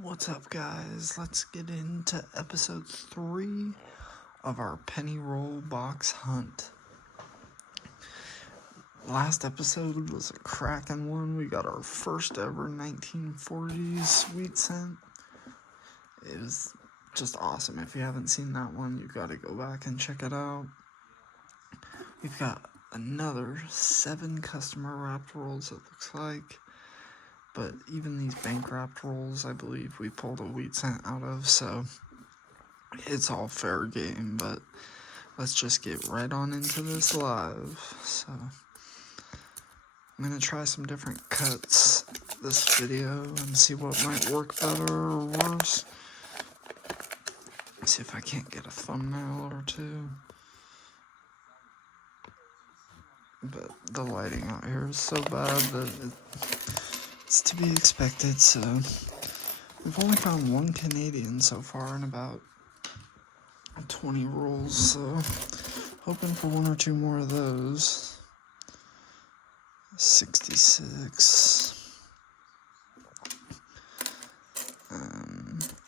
What's up, guys? Let's get into episode 3 of our penny roll box hunt. Last episode was a cracking one. We got our first ever 1940s sweet scent. It was just awesome. If you haven't seen that one, you've got to go back and check it out. We've got another 7 customer wrapped rolls, it looks like. But even these bank wrapped rolls, I believe we pulled a wheat cent out of, so it's all fair game. But let's just get right on into this live. So I'm gonna try some different cuts this video and see what might work better or worse. See if I can't get a thumbnail or two. But the lighting out here is so bad that it's to be expected. So we've only found 1 Canadian so far in about 20 rolls, so hoping for 1 or 2 more of those. 66.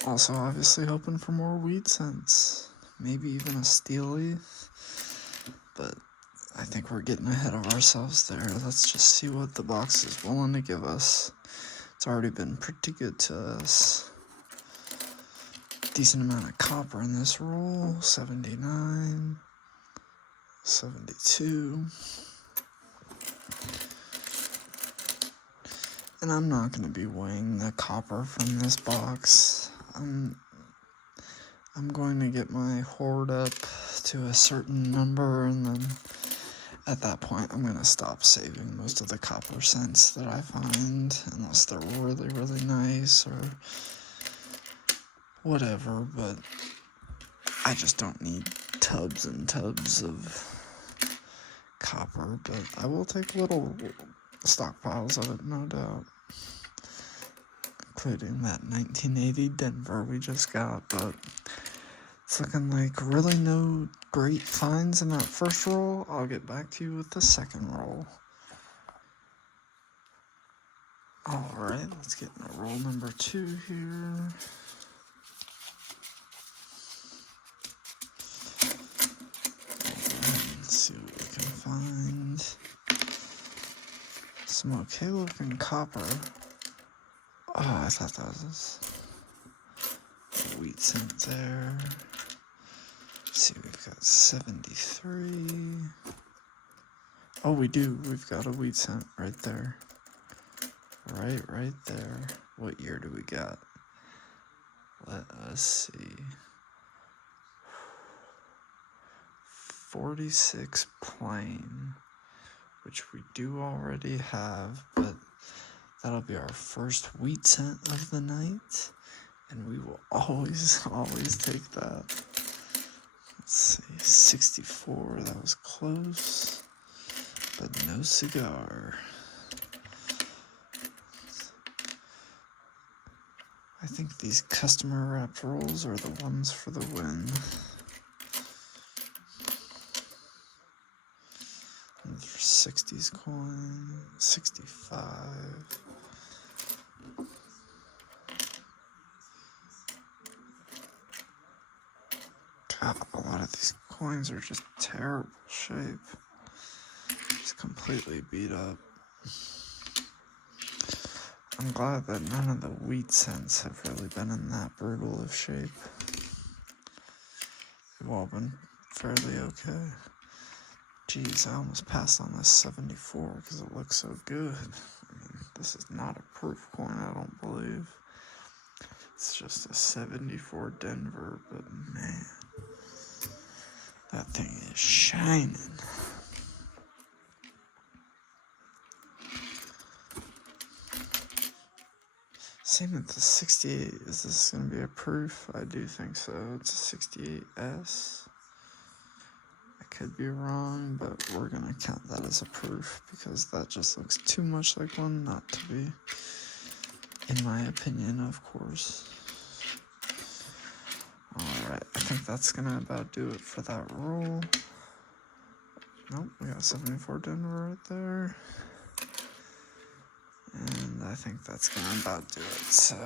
Also, obviously hoping for more wheat scents, maybe even a steely, but I think we're getting ahead of ourselves there. Let's just see what the box is willing to give us. It's already been pretty good to us. Decent amount of copper in this roll, 79, 72. And I'm not going to be weighing the copper from this box. I'm going to get my hoard up to a certain number, and then at that point I'm going to stop saving most of the copper cents that I find, unless they're really, really nice or whatever. But I just don't need tubs and tubs of copper, but I will take little stockpiles of it, no doubt, including that 1980 Denver we just got. But it's looking like really no great finds in that first roll. I'll get back to you with the second roll. Alright, let's get into roll number 2 here. Let's see what we can find. Some okay looking copper. Oh, I thought that was a wheat cent there. Let's see, we've got 73. Oh, we do. We've got a wheat cent right there. Right there. What year do we got? Let us see. 46 plain, which we do already have, but that'll be our first wheat cent of the night, and we will always take that. Let's see, 64, that was close, but no cigar. I think these customer wrapped rolls are the ones for the win. And for 60s coin, 65. God, a lot of these coins are just terrible shape. Just completely beat up. I'm glad that none of the wheat cents have really been in that brutal of shape. They've all been fairly okay. Jeez, I almost passed on this 74 because it looks so good. I mean, this is not a proof coin, I don't believe. It's just a 74 Denver, but man, that thing is shining. Same with the 68. Is this going to be a proof? I do think so. It's a 68S. I could be wrong, but we're going to count that as a proof because that just looks too much like one not to be, in my opinion, of course. Alright, I think that's going to about do it for that roll. Nope, we got 74 Denver right there. And I I think that's gonna about do it. So,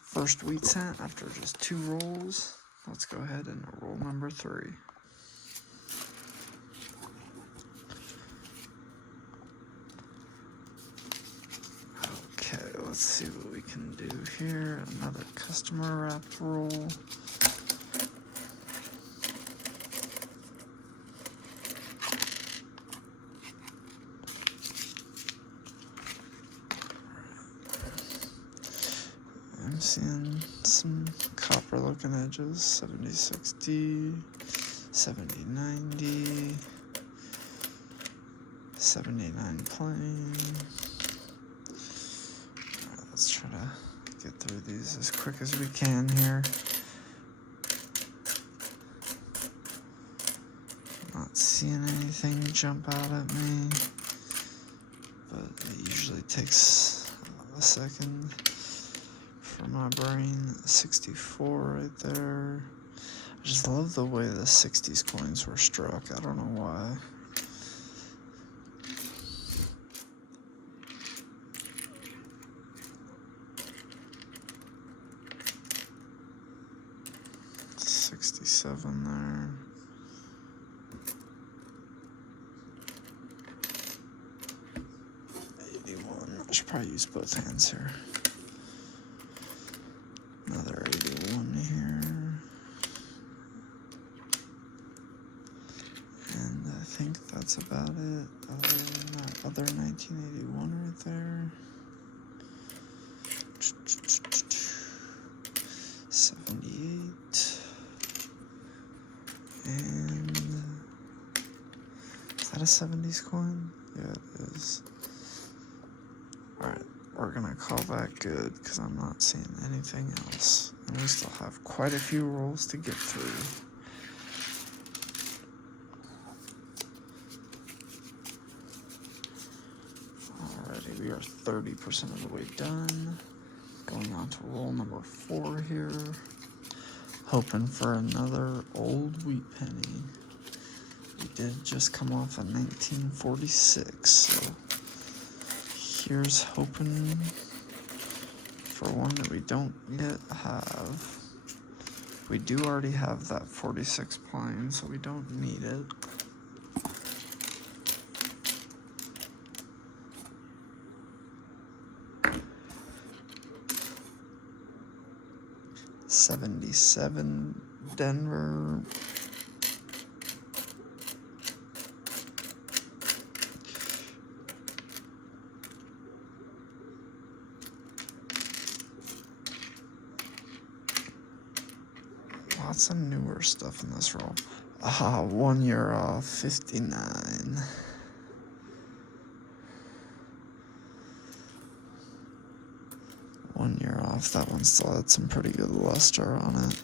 first wheat cent after just 2 rolls. Let's go ahead and roll number 3. Okay, let's see what we can do here. Another customer wrapped roll. I'm seeing some copper looking edges, 70-60, 70-90, 79 plain. Alright, let's try to get through these as quick as we can here. Not seeing anything jump out at me, but it usually takes a second. For my brain, 64 right there. I just love the way the 60s coins were struck. I don't know why. $67 there. $81. I should probably use both hands here. Another 81 here. And I think that's about it. Other than that other 1981 right there. 78. And is that a 70s coin? Yeah, it is. Alright. We're gonna call that good because I'm not seeing anything else. And we still have quite a few rolls to get through. Alrighty, we are 30% of the way done. Going on to roll number 4 here. Hoping for another old wheat penny. We did just come off a 1946, so here's hoping for one that we don't yet have. We do already have that 46 plain, so we don't need it. $77 Denver. Lots of newer stuff in this roll. 1 year off, 59. One year off, that one still had some pretty good luster on it.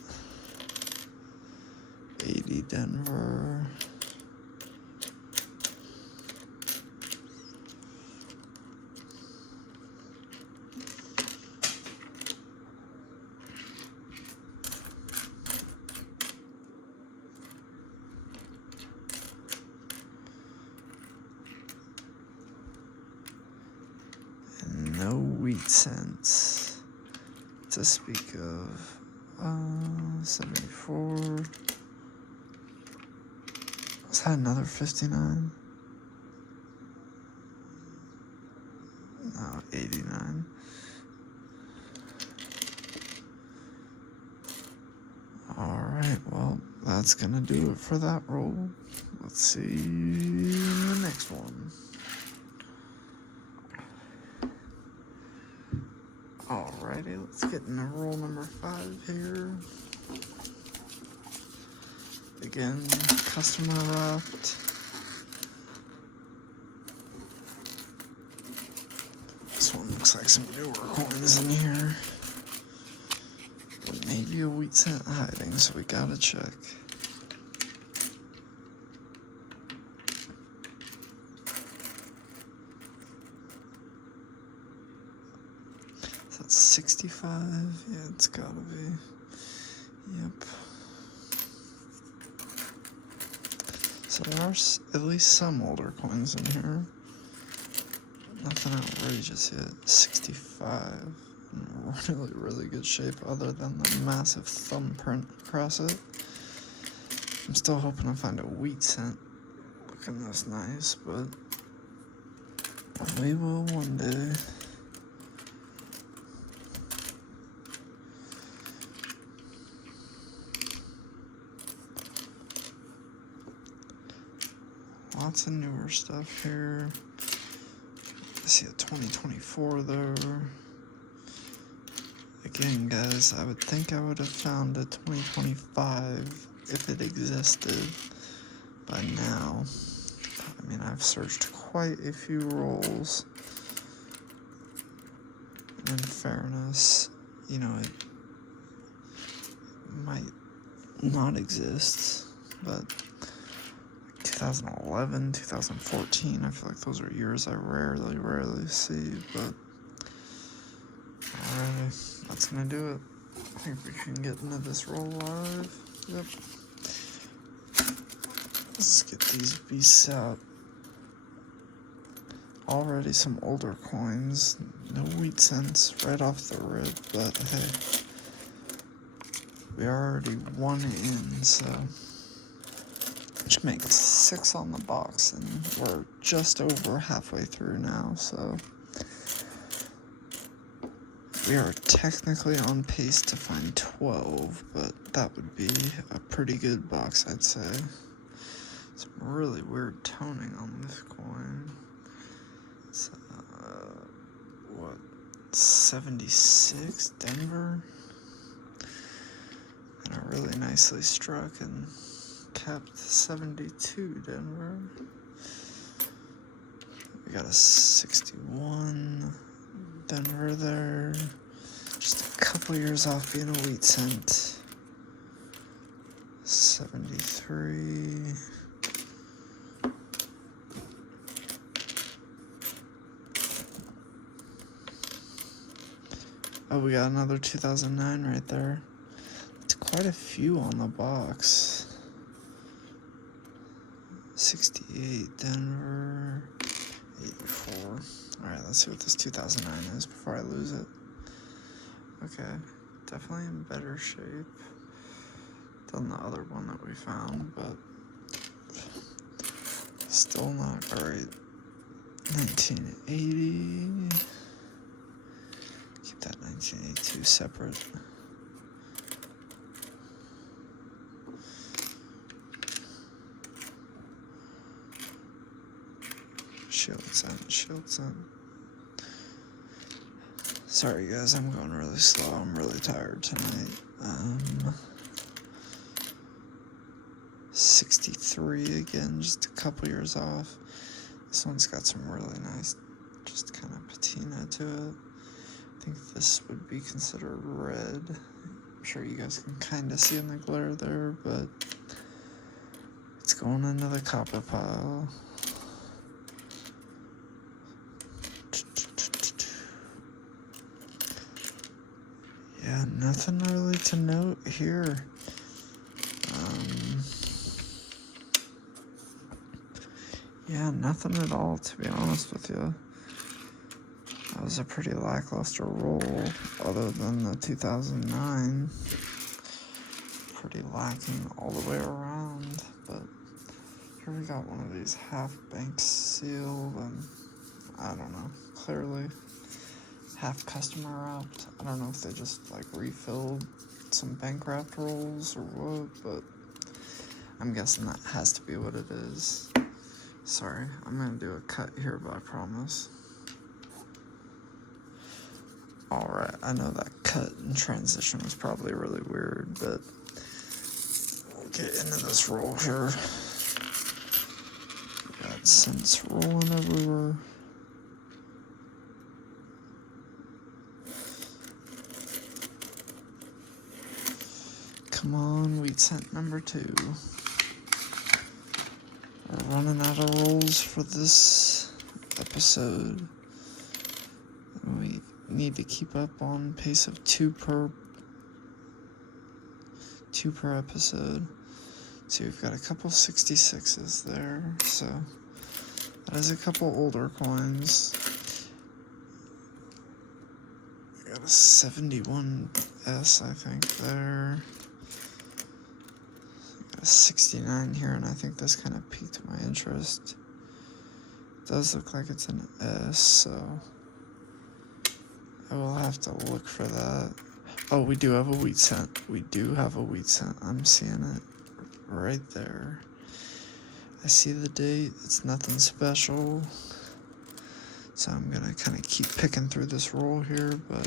80 Denver. No wheat cents to speak of. 74. Was that another 59? No, 89. Alright, well, that's gonna do it for that roll. Let's see the next one. Alrighty, let's get into roll number 5 here. Again, customer wrapped. This one looks like some newer coins in here. But maybe a wheat cent hiding, so we gotta check. Is that 65? Yeah, it's gotta be. Yep. So there are at least some older coins in here. Nothing outrageous yet. 65. In really good shape other than the massive thumbprint across it. I'm still hoping to find a wheat cent looking this nice, but we will one day. Lots of newer stuff here. I see a 2024 there. Again, guys, I would think I would have found a 2025 if it existed by now. I mean, I've searched quite a few rolls. In fairness, you know, it might not exist, but 2011, 2014, I feel like those are years I rarely see, but alright, that's gonna do it. I think we can get into this roll live. Yep. Let's get these beasts out. Already some older coins, no wheat cents right off the rip, but hey, we are already one in, so which makes 6 on the box, and we're just over halfway through now, so we are technically on pace to find 12, but that would be a pretty good box, I'd say. Some really weird toning on this coin. It's, 76 Denver? And a really nicely struck and kept 72 Denver. We got a 61 Denver there. Just a couple years off being a wheat cent. 73. Oh, we got another 2009 right there. It's quite a few on the box. 68 Denver. 84. Alright, let's see what this 2009 is before I lose it. Okay, definitely in better shape than the other one that we found, but still not great. 1980. Keep that 1982 separate. Shield cent. Sorry guys, I'm going really slow. I'm really tired tonight. 63 again, just a couple years off. This one's got some really nice, just kind of patina to it. I think this would be considered red. I'm sure you guys can kind of see in the glare there, but it's going into the copper pile. Yeah, nothing really to note here. Yeah, nothing at all, to be honest with you. That was a pretty lackluster roll, other than the 2009. Pretty lacking all the way around, but here we got one of these half bank sealed, and I don't know, clearly half customer wrapped. I don't know if they just like refilled some bank wrapped rolls or what, but I'm guessing that has to be what it is. Sorry, I'm gonna do a cut here, but I promise. Alright, I know that cut and transition was probably really weird, but we'll get into this roll here. We got cents rolling everywhere. Come on, wheat cent number 2. We're running out of rolls for this episode. We need to keep up on pace of 2 per episode. So we've got a couple 66s there, so that is a couple older coins. We got a 71S, I think, there. Got a 69 here, and I think this kind of piqued my interest. It does look like it's an S, so I will have to look for that. Oh, we do have a wheat cent. We do have a wheat cent. I'm seeing it right there. I see the date. It's nothing special. So I'm going to kind of keep picking through this roll here, but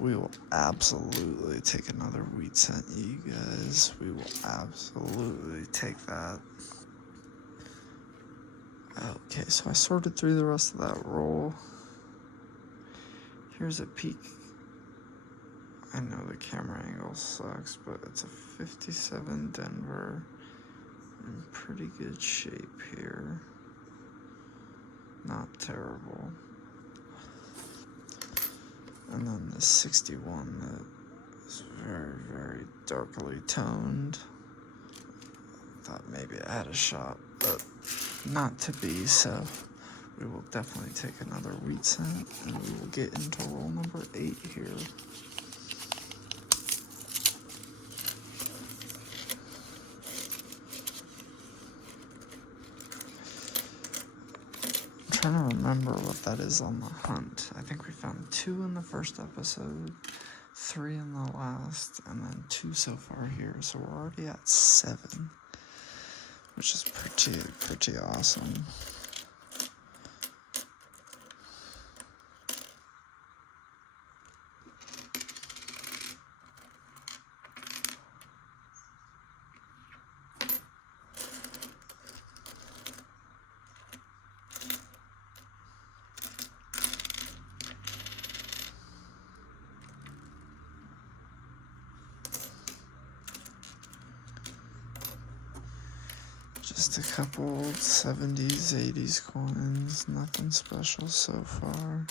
we will absolutely take another wheat cent, you guys. We will absolutely take that. Okay, so I sorted through the rest of that roll. Here's a peek. I know the camera angle sucks, but it's a 57 Denver. In pretty good shape here. Not terrible. And then the 61 that is very, very darkly toned. Thought maybe I had a shot, but not to be, so we will definitely take another wheat cent, and we will get into roll number 8 here. I'm trying to remember what that is on the hunt. I think we found 2 in the first episode, 3 in the last, and then 2 so far here. So we're already at 7, which is pretty awesome. Just a couple 70s, 80s coins, nothing special so far.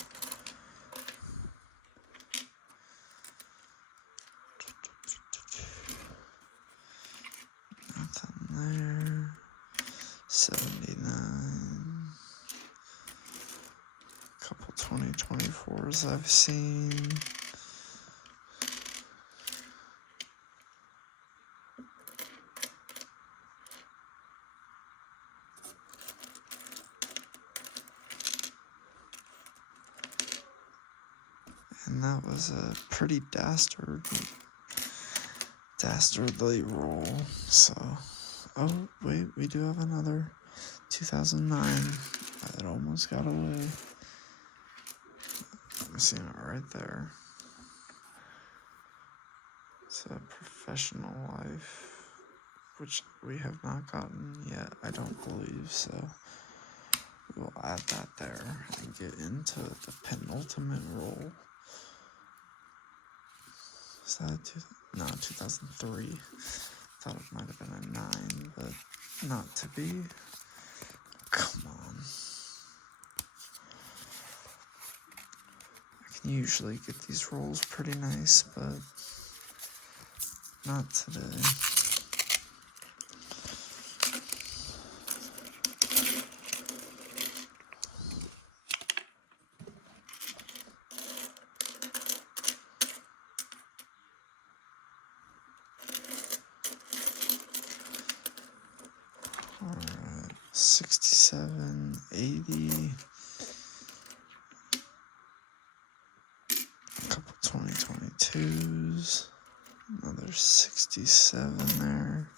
Nothing there. 79. Couple 2024s I've seen. And that was a pretty dastardly roll. So, oh wait, we do have another 2009. It almost got away. I'm seeing it right there. It's a Professional Life, which we have not gotten yet, I don't believe, so we will add that there and get into the penultimate roll. Is that 2003? Thought it might have been a 9, but not to be. Come on. I can usually get these rolls pretty nice, but not today. Alright, 67, 80, a couple 2022s, another 67 there.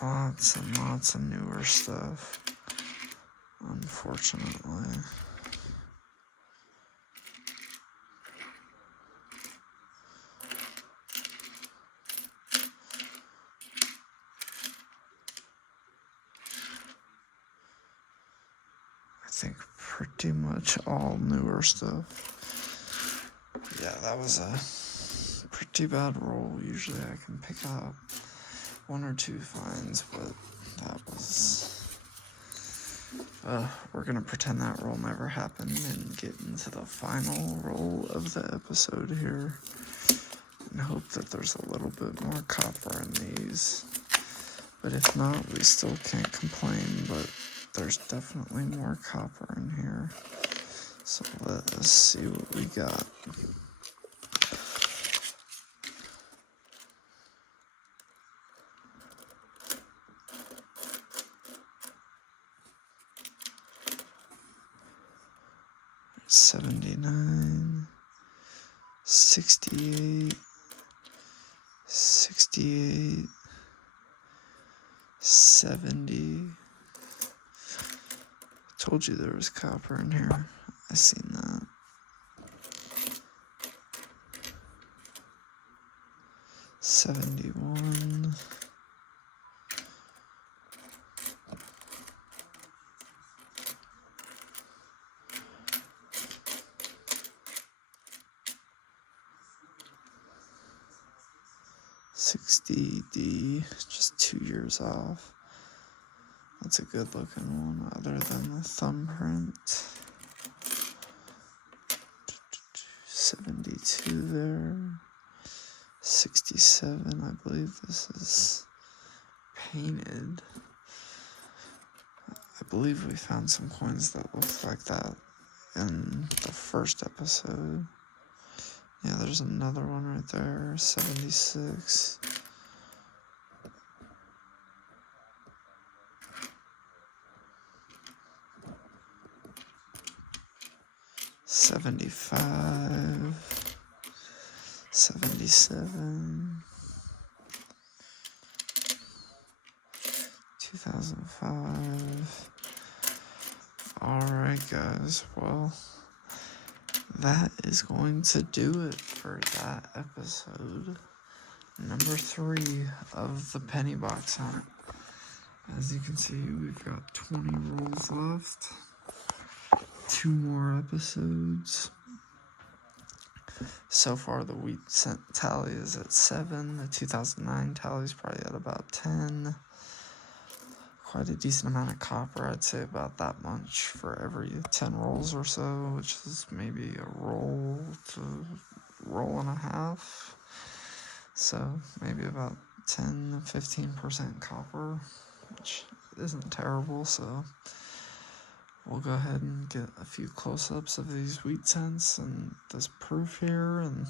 Lots of newer stuff, unfortunately. I think pretty much all newer stuff. Yeah, that was a pretty bad roll. Usually I can pick up 1 or 2 finds, but that was... we're gonna pretend that roll never happened and get into the final roll of the episode here. and hope that there's a little bit more copper in these. But if not, we still can't complain, but there's definitely more copper in here. So let us see what we got. $79, $68, $68, $70. Told you there was copper in here. I seen that. $71. $60D, just 2 years off. That's a good looking one, other than the thumbprint. 72 there. 67, I believe this is painted. I believe we found some coins that looked like that in the first episode. Yeah, there's another one right there, 76. $75, $77, 2005. Alright guys, well, that is going to do it for that episode. Number 3 of the penny box hunt. As you can see, we've got 20 rolls left. 2 more episodes. So far, the wheat cent tally is at 7. The 2009 tally is probably at about 10. Quite a decent amount of copper. I'd say about that much for every 10 rolls or so, which is maybe a roll to roll and a half. So maybe about 10 to 15% copper, which isn't terrible. So we'll go ahead and get a few close-ups of these wheat cents and this proof here, and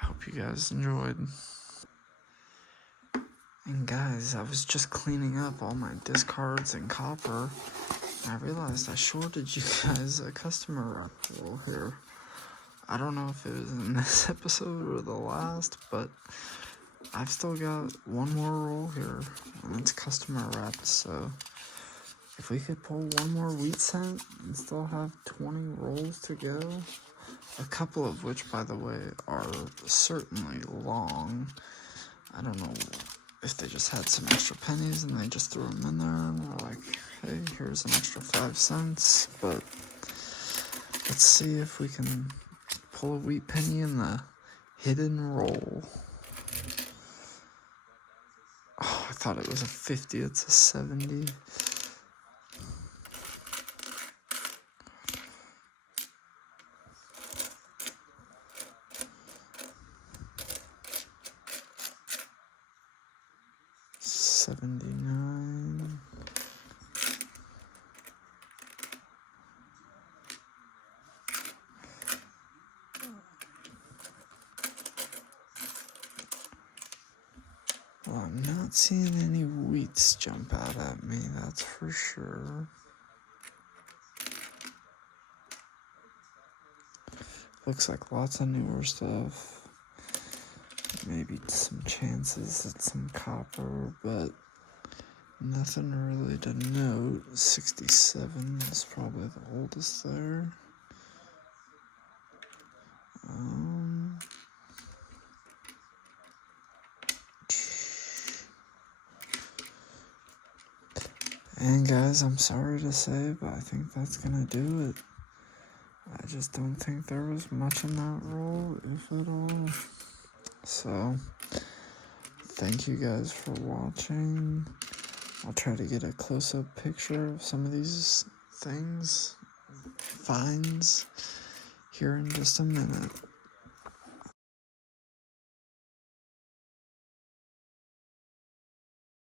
I hope you guys enjoyed. And guys, I was just cleaning up all my discards and copper, and I realized I shorted you guys a customer rep roll here. I don't know if it was in this episode or the last, but I've still got one more roll here, and it's customer rep, so if we could pull one more wheat cent and still have 20 rolls to go, a couple of which, by the way, are certainly long. I don't know if they just had some extra pennies and they just threw them in there and were like, hey, here's an extra 5 cents, but let's see if we can pull a wheat penny in the hidden roll. Oh, I thought it was a 50, it's a 70. $79. Well, I'm not seeing any wheats jump out at me, that's for sure. Looks like lots of newer stuff. Maybe some chances at some copper, but nothing really to note. 67 is probably the oldest there. And guys, I'm sorry to say, but I think that's gonna do it. I just don't think there was much in that roll, if at all. So, thank you guys for watching. I'll try to get a close-up picture of some of these finds here in just a minute.